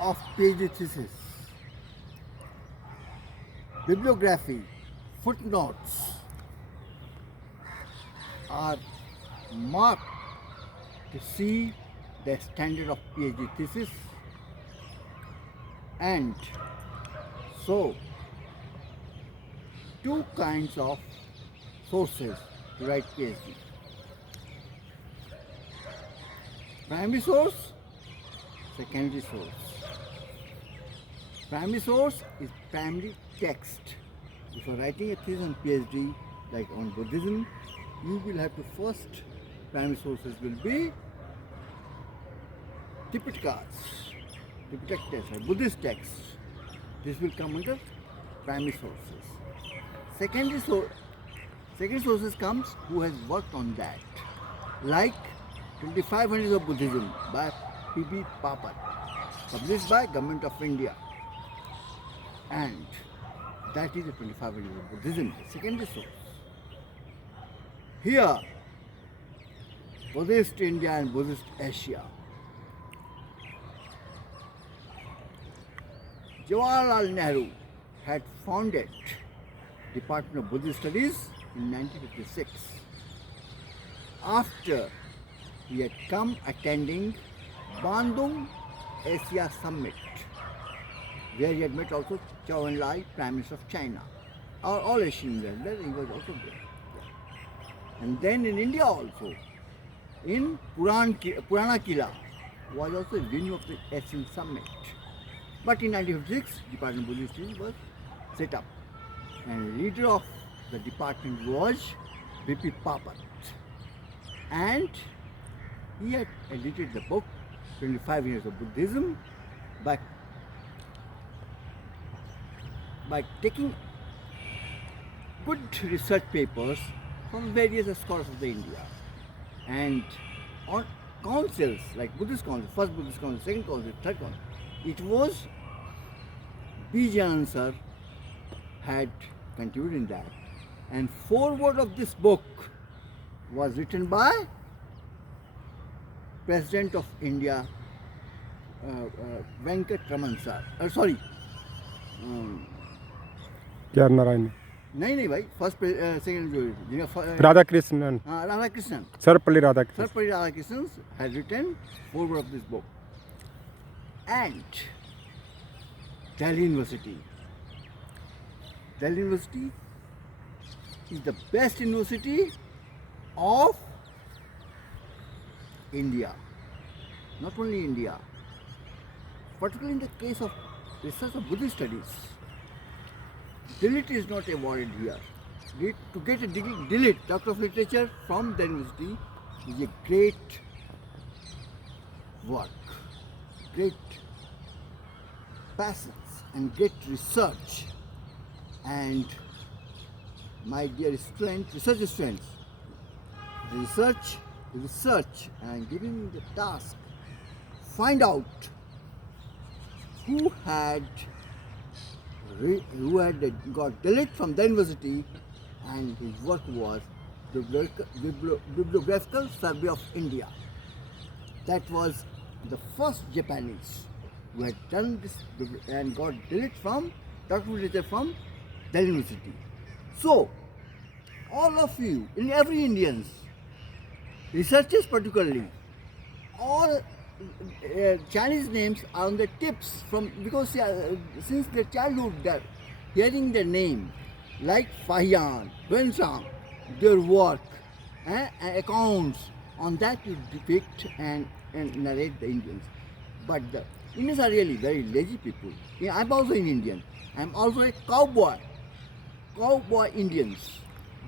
of Ph.D. thesis, bibliography, footnotes are marked to see the standard of Ph.D. thesis, and so two kinds of sources to write Ph.D. Primary source, secondary source. Primary source is primary text. If you are writing a thesis on Ph.D. like on Buddhism, you will have to first, primary sources will be Tipitakas, or Buddhist texts. This will come under primary sources. Secondary sources comes who has worked on that, like 2500 of Buddhism by P.B. Papat, published by Government of India, and that is the 2500 of Buddhism, secondary source. Here, Buddhist India and Buddhist Asia. Jawaharlal Nehru had founded Department of Buddhist Studies in 1956 after he had come attending Bandung Asia Summit, where he had met also Zhou Enlai, Prime Minister of China. All Asian leaders, he was also there. And then in India also, in Purana Kila was also a venue of the Asian Summit. But in 1956, Department of Buddhist Studies was set up, and the leader of the department was B.P. Papat, and he had edited the book 25 Years of Buddhism by taking good research papers from various scholars of the India, and on councils like Buddhist Council, first Buddhist Council, second council, third council, it was B.J. sir had contributed in that, and foreword of this book was written by President of India, Venkat Raman sir. क्या नारायण नहीं भाई, first second Radhakrishnan Radhakrishnan. Sarvepalli Radhakrishnan Sarvapalli Radhakrishnan had written foreword of this book. And Delhi University is the best university of India. Not only India, particularly in the case of research of Buddhist studies. DLit is not awarded here. To get a DLit, Doctor of Literature, from the university is a great work, great passions and great research. And my dear students, research students, research and giving the task, find out who had got DLit from the university, and his work was Bibliographical Survey of India. That was the first Japanese who had done this and got DLit from Doctor of Literature from Delhi University. So, all of you, in every Indians, researchers particularly, all Chinese names are on the tips because since their childhood they're hearing the name like Fahian, Huensang, their work and accounts, on that you depict and narrate the Indians. But the Indians are really very lazy people. I'm also an Indian. I'm also a cowboy Indians,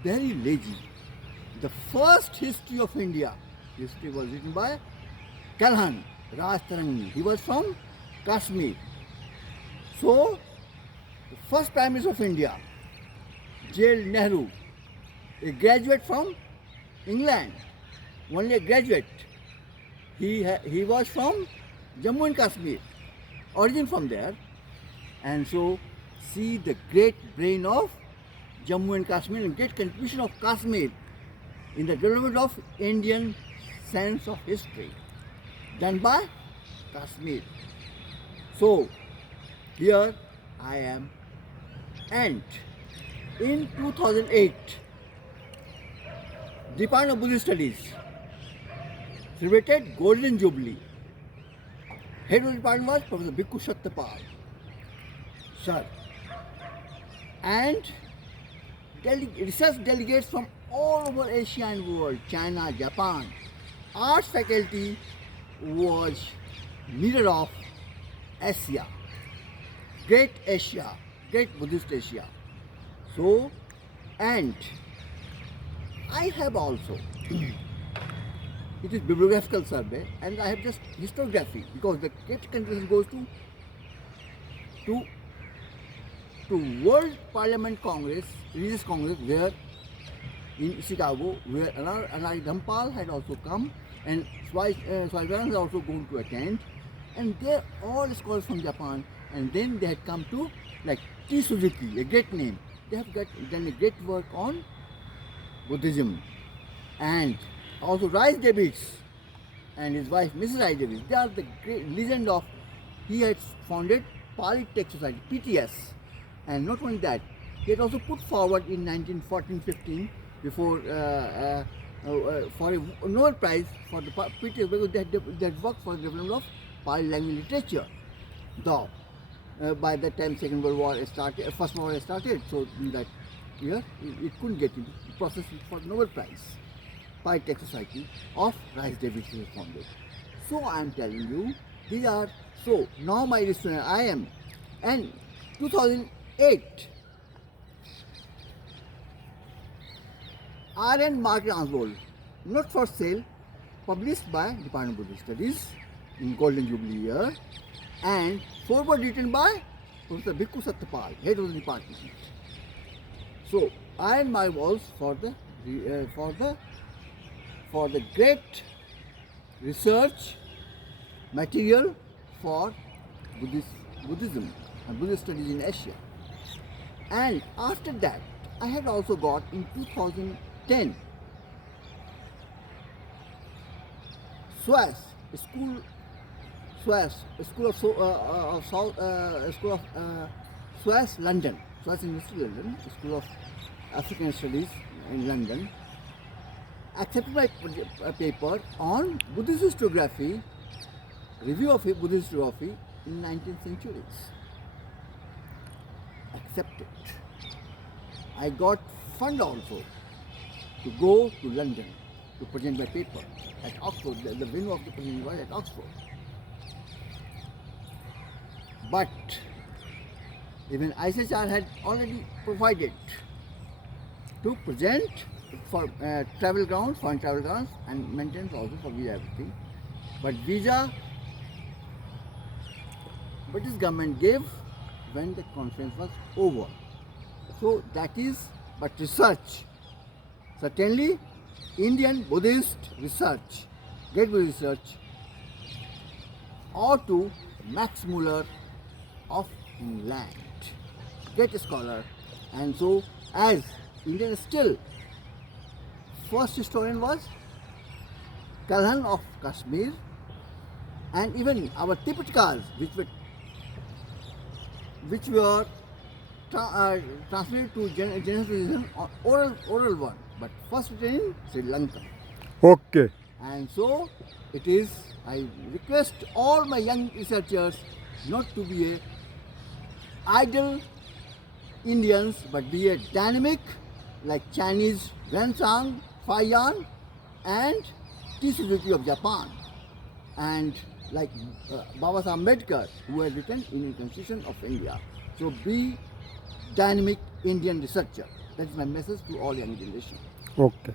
very lazy. The first history of India was written by Kalhan Raj Tarangani. He was from Kashmir. So, the first Prime Minister of India, Jawaharlal Nehru, a graduate from England, only a graduate. He was from Jammu and Kashmir, origin from there, and so see the great brain of Jammu and Kashmir and great contribution of Kashmir in the development of Indian sense of history done by Kashmir. So here I am, and in 2008, Department of Buddhist Studies celebrated Golden Jubilee. Head of the department was Professor Bhikkhu Satyapal, sir, and research delegates from all over Asia and world, China, Japan. Arts faculty was mirror of Asia, great Asia, great Buddhist Asia. So, and I have also, it is bibliographical survey, and I have just historiography, because the great contribution goes to World Parliament Congress, Religious Congress, where in Chicago, where Anari Dhampal had also come, and Swaivaran is also going to attend, and they're all scholars from Japan, and then they had come to, like T. Suzuki, a great name. They have done a great work on Buddhism, and also Rice Davids and his wife Mrs. Rice Davids. They are the great legend of, he had founded Pali Tech Society, PTS, and not only that, he had also put forward in 1914-15 before for a Nobel Prize for the PTS, because they had worked for the development of Pali language literature. Though by that time Second World War started, First World War started, so in that year it couldn't get into the process for Nobel Prize. Pali Tech Society of Rice Davids was founded. So I am telling you, these are, so now my listener I am, and 2008 R.N. Market Ensemble, not for sale, published by Department of Buddhist Studies in Golden Jubilee year, and foreword written by Professor Bhikkhu Satyapal, head of the department. So I am my walls for the great research material for Buddhism and Buddhist studies in Asia. And after that, I had also got in 2010 SWAS London, SWAS University London, School of African Studies in London, accepted my paper on Buddhist historiography, review of Buddhist historiography in 19th centuries. Accepted. I got fund also to go to London to present my paper at Oxford. The venue of the presentation was at Oxford. But even ICHR had already provided to present for travel grounds, foreign travel grounds, and maintenance also for visa, everything. But visa, British government gave when the conference was over. So that is, but research, certainly Indian Buddhist research, great Buddhist research, or to Max Muller of England, great scholar. And so as Indian still, first historian was Kalhan of Kashmir, and even our Tipitakas, which were transmitted to general tradition on oral one, but first written in Sri Lanka. Okay. And so it is, I request all my young researchers not to be a idle Indians, but be a dynamic like Chinese Rensang, Faiyan, and T. Suzuki of Japan, and like Baba Sahib Ambedkar, who had written Indian Constitution of India. So be dynamic Indian researcher. That is my message to all young generation. Okay.